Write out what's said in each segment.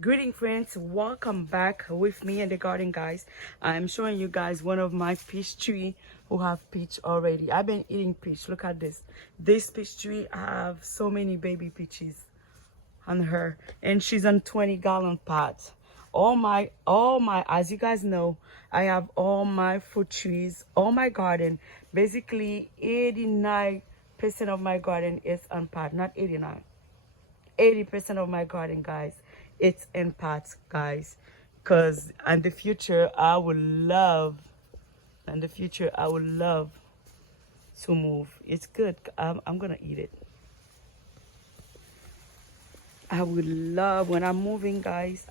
Greeting friends, welcome back with me in the garden, guys. I'm showing you guys one of my peach tree who have peach already. I've been eating peach. Look at this peach tree. I have so many baby peaches on her, and she's on 20-gallon pot. All my as you guys know, I have all my fruit trees, all my garden. Basically 89% of my garden is on pot. Not 89, 80% of my garden, guys, it's in pots, guys. Because in the future I would love, to move. It's good. I'm gonna eat it. I would love, when I'm moving, guys,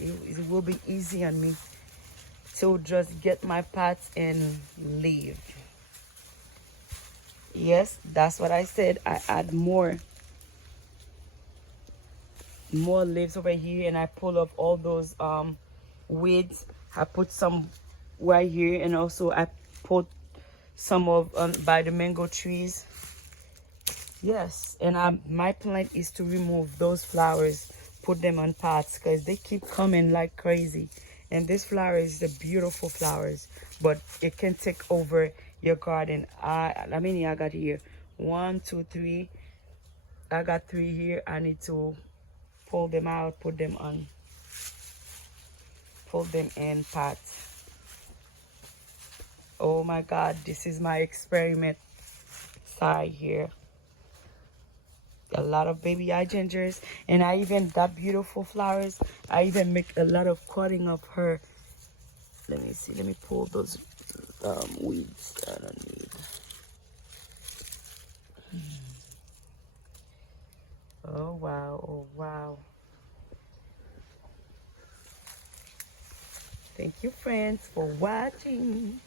it will be easy on me to just get my pots and leave. Yes, that's what I said. I add more leaves over here, and I pull up all those weeds. I put some right here, and also I put some of by the mango trees. Yes, and my plan is to remove those flowers, put them on pots, because they keep coming like crazy. And this flower is the beautiful flowers, but it can take over your garden. I mean, I got here 1, 2, 3. I got 3 here. I need to pull them out, put them in pots. Oh my God, this is my experiment side here. A lot of baby hydrangeas, and I even got beautiful flowers. I even make a lot of cutting of her. Let me see, let me pull those weeds I don't need. Oh wow, oh wow. Thank you friends for watching.